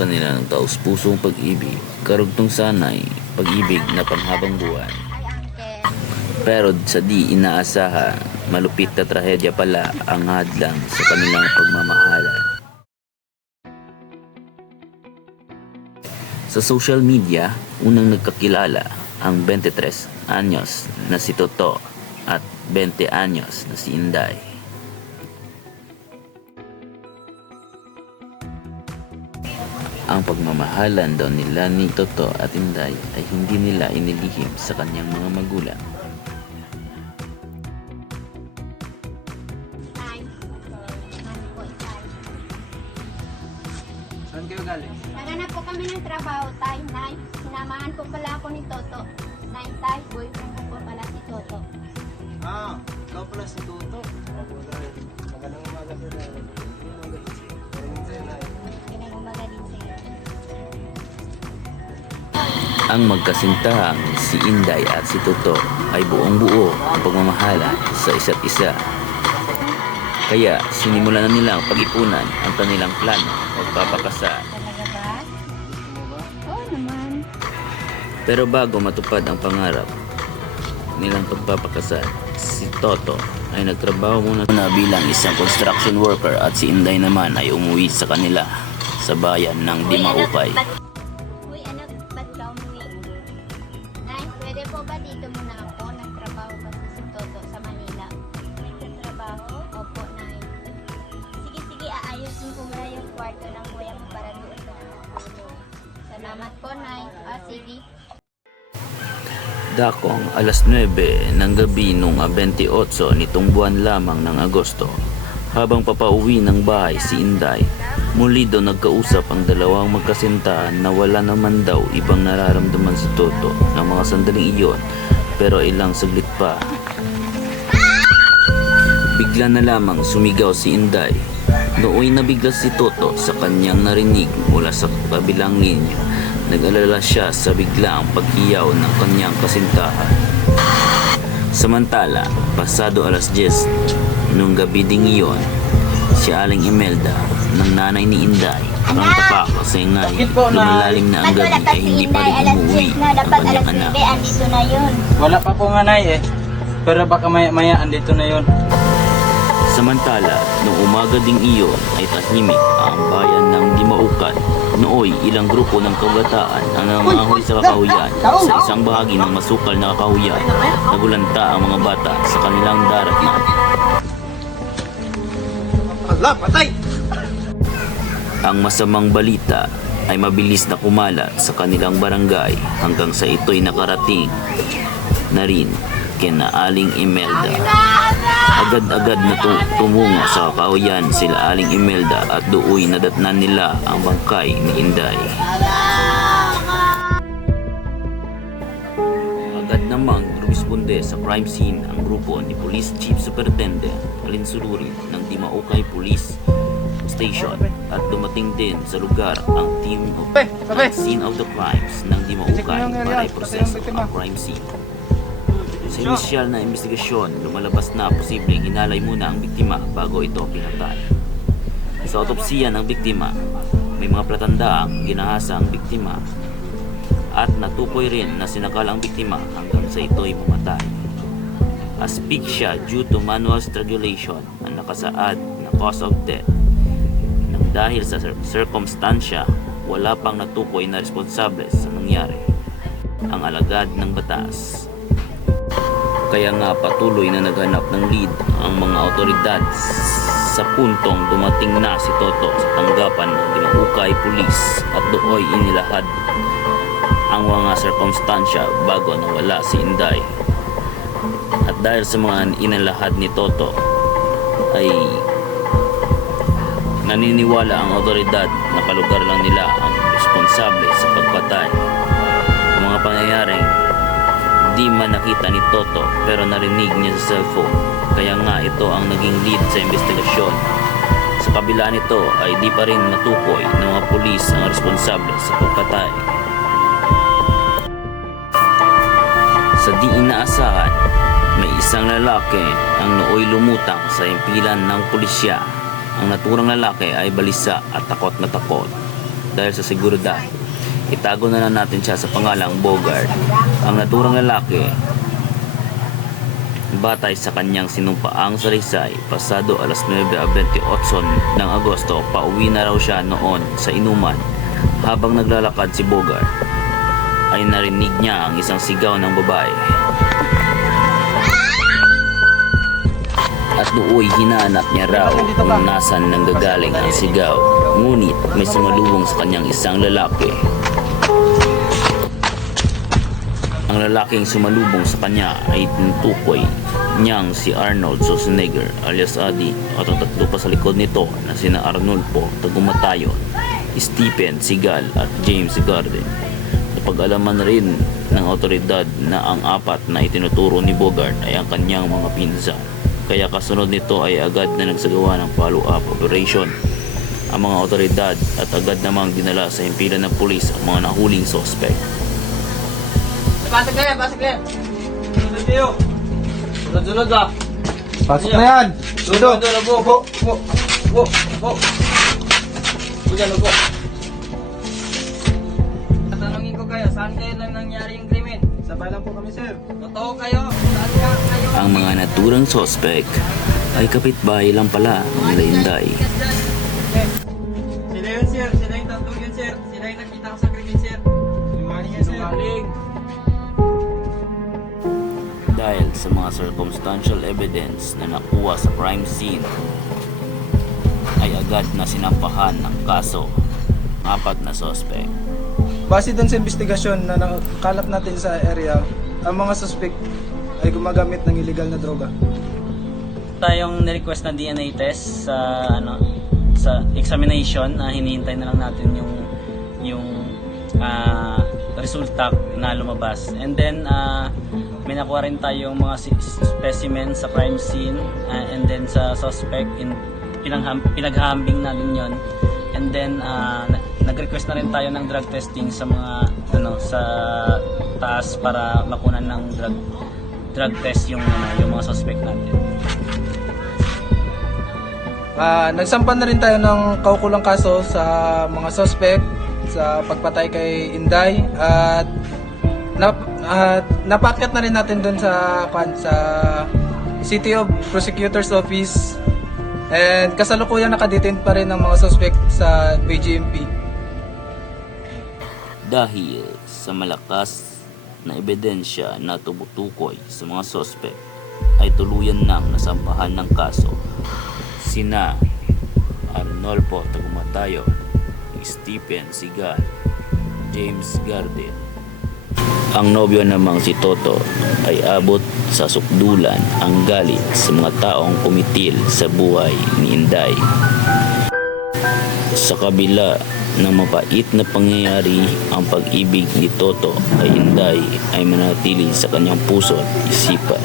kanilang taus-pusong pag-ibig, karugtong sanay, pag-ibig na panghabang buhay. Pero sa di inaasahan, malupit na trahedya pala ang hadlang sa kanilang pagmamahalan. Sa social media, unang nagkakilala ang 23 anyos na si Toto at 20 anyos na si Inday. Ang pagmamahalan daw nila ni Toto at Inday ay hindi nila inilihim sa kanyang mga magulang. Saan kayo galing? Naganap po kami ng trabaho, Tay, Nay. Sinamahan po pala ako ni Toto. Nay, Tay, boyfriend ko po pala si Toto. Ikaw pala si Tuto. Magandang umaga sir. Ganang umaga din sa'yo. Ang magkasintahang si Inday at si Toto ay buong buo ang pagmamahala sa isa't isa. Kaya sinimulan na nilang pag-ipunan ang kanilang plano magpapakasal. Talaga ba? Oo naman. Pero bago matupad ang pangarap nilang pagpapakasal, si Toto ay nagtrabaho muna bilang isang construction worker at si Inday naman ay umuwi sa kanila sa bayan ng Dimaukay. Uy, anak, ba't ka umuwi? Nay, pwede po ba dito muna ako? Nagtrabaho kasi si Toto sa Manila. Nagtrabaho? Opo, Nay. Sige, aayusin ko muna yung kwarto ng kuya mo para doon ka na matulog. Salamat po, Nay. Sige. Dakong alas 9 ng gabi noong 28 nitong buwan lamang ng Agosto, habang papauwi ng bahay si Inday, muli daw nagkausap ang dalawang magkasintahan na wala naman daw ibang nararamdaman si Toto ng mga sandaling iyon, pero ilang saglit pa. Bigla na lamang sumigaw si Inday. Nooy nabigla si Toto sa kanyang narinig mula sa kabilang linya. Nag-alala siya sa biglaang paghiyaw ng kanyang kasintahan. Samantala, pasado alas 10 nung gabi ding iyon, si Aling Imelda ng nanay ni Inday ang tapak kasi nga'y lumalalim na ang gabi ay hindi pa rin umuwi ang kanyang anak. Andito na yun. Wala pa po nga nay eh. Pero baka maya andito na yun. Samantala, noong umaga ding iyon ay tahimik ang bayan ng Dimaukay. Nooy, ilang grupo ng kabataan ang nangangahoy sa kakahuyan. Sa isang bahagi ng masukal na kakahuyan, nagulanta ang mga bata sa kanilang daratnan. Allah, patay! Ang masamang balita ay mabilis na kumalat sa kanilang barangay hanggang sa ito'y nakarating na rin kina Aling Imelda. Agad-agad na tumungo sa kakahuyan sila Aling Imelda at dooy nadatnan nila ang bangkay ni Inday. Agad namang rumisponde sa crime scene ang grupo ni Police Chief Superintendent Alin Sururi ng Dimaukay Police Station at dumating din sa lugar ang team of scene of the crimes ng Dimaukay para iproseso ang crime scene. Sa inisyal na investigasyon, lumalabas na posibleng hinalay muna ang biktima bago ito pinatay. Sa autopsiya ng biktima, may mga platandaang ginahasa ang biktima at natukoy rin na sinakal ang biktima hanggang sa ito'y pumatay. Asphyxia due to manual strangulation ang nakasaad na cause of death. Nang dahil sa circumstansya, wala pang natukoy na responsable sa nangyari. Ang alagad ng batas. Kaya nga patuloy na naghanap ng lead ang mga otoridad sa puntong dumating na si Toto sa tanggapan ng Dimaukay Police at dooy inilahad ang mga sirkumstansya bago nawala si Inday. At dahil sa mga inilahad ni Toto ay naniniwala ang otoridad na kalugar lang nila ang responsable sa pagpatay. Ang mga pangyayaring di man nakita ni Toto pero narinig niya sa cellphone, kaya nga ito ang naging lead sa investigasyon. Sa kabila nito ay di pa rin matukoy ng mga pulis ang responsable sa pagpatay. Sa di inaasahan, may isang lalaki ang nooy lumutang sa himpilan ng pulisya. Ang naturang lalaki ay balisa at takot na takot. dahil sa seguridad. Itago na lang natin siya sa pangalang Bogart. Ang naturang lalaki, batay sa kanyang sinumpaang salaysay, pasado alas 9:28 ng Agosto, pauwi na raw siya noon sa inuman. Habang naglalakad si Bogart, ay narinig niya ang isang sigaw ng babae. At nooy hinanap niya raw kung nasan nanggagaling ang sigaw. Ngunit may sumalubong sa kanyang isang lalaki. Ang lalaking sumalubong sa kanya ay tinutukoy niyang si Arnold Schwarzenegger alias Adi, at ang tatlo pa sa likod nito na sina Arnulfo Tagumatayon, Stephen Seagal at James Garden. Napag-alaman rin ng otoridad na ang apat na itinuturo ni Bogart ay ang kanyang mga pinsan. Kaya kasunod nito ay agad na nagsagawa ng follow-up operation ang mga otoridad at agad namang dinala sa himpilan ng pulis ang mga nahuling sospek. Pasok na yan, pasok na yan. Sunod kayo. Sunod ah. Pasok na yan! Sunod. Upo. Diyan, upo. Tatanungin ko kayo, saan kayo nang nangyari yung krimen? Sa balang po kami, sir. Totoo kayo? Saan ka kayo? Ang mga naturang sospek ay kapitbahay lang pala ng Inday. Sila yun, sir. Sila yung tatlong yun, sir. Sila yung nakita ko sa krimen, sir. Sinungaling yan, sir. Sinungaling. Dahil sa mga circumstantial evidence na nakuha sa crime scene, ay agad na sinampahan ng kaso apat na sospek. Base dun sa investigasyon na nakalap natin sa area, ang mga suspect ay gumagamit ng illegal na droga. Tayong ni-request na DNA test sa sa examination, hinihintay na lang natin yung resulta na lumabas. And then may nakuha rin tayong mga specimens sa crime scene, and then sa suspect pinaghahambing natin yon. And then nag-request na rin tayo ng drug testing sa mga sa taas para makunan ng drug test yung mga suspect natin. Nagsampan na rin tayo ng kaukulang kaso sa mga suspect sa pagpatay kay Inday, at napakyat na rin natin doon sa City of Prosecutor's Office, and kasalukuyan nakadetain pa rin ang mga suspect sa BGMP. Dahil sa malakas na ebidensya na tumutukoy sa mga sospek, ay tuluyan nang nasampahan ng kaso sina Arnolfo Tagumatayon, Stephen Seagal, James Garden. Ang nobyo namang si Toto ay abot sa sukdulan ang galit sa mga taong kumitil sa buhay ni Inday. Sa kabila ng mapait na pangyayari, ang pag-ibig ni Toto kay Inday ay manatili sa kanyang puso at isipan.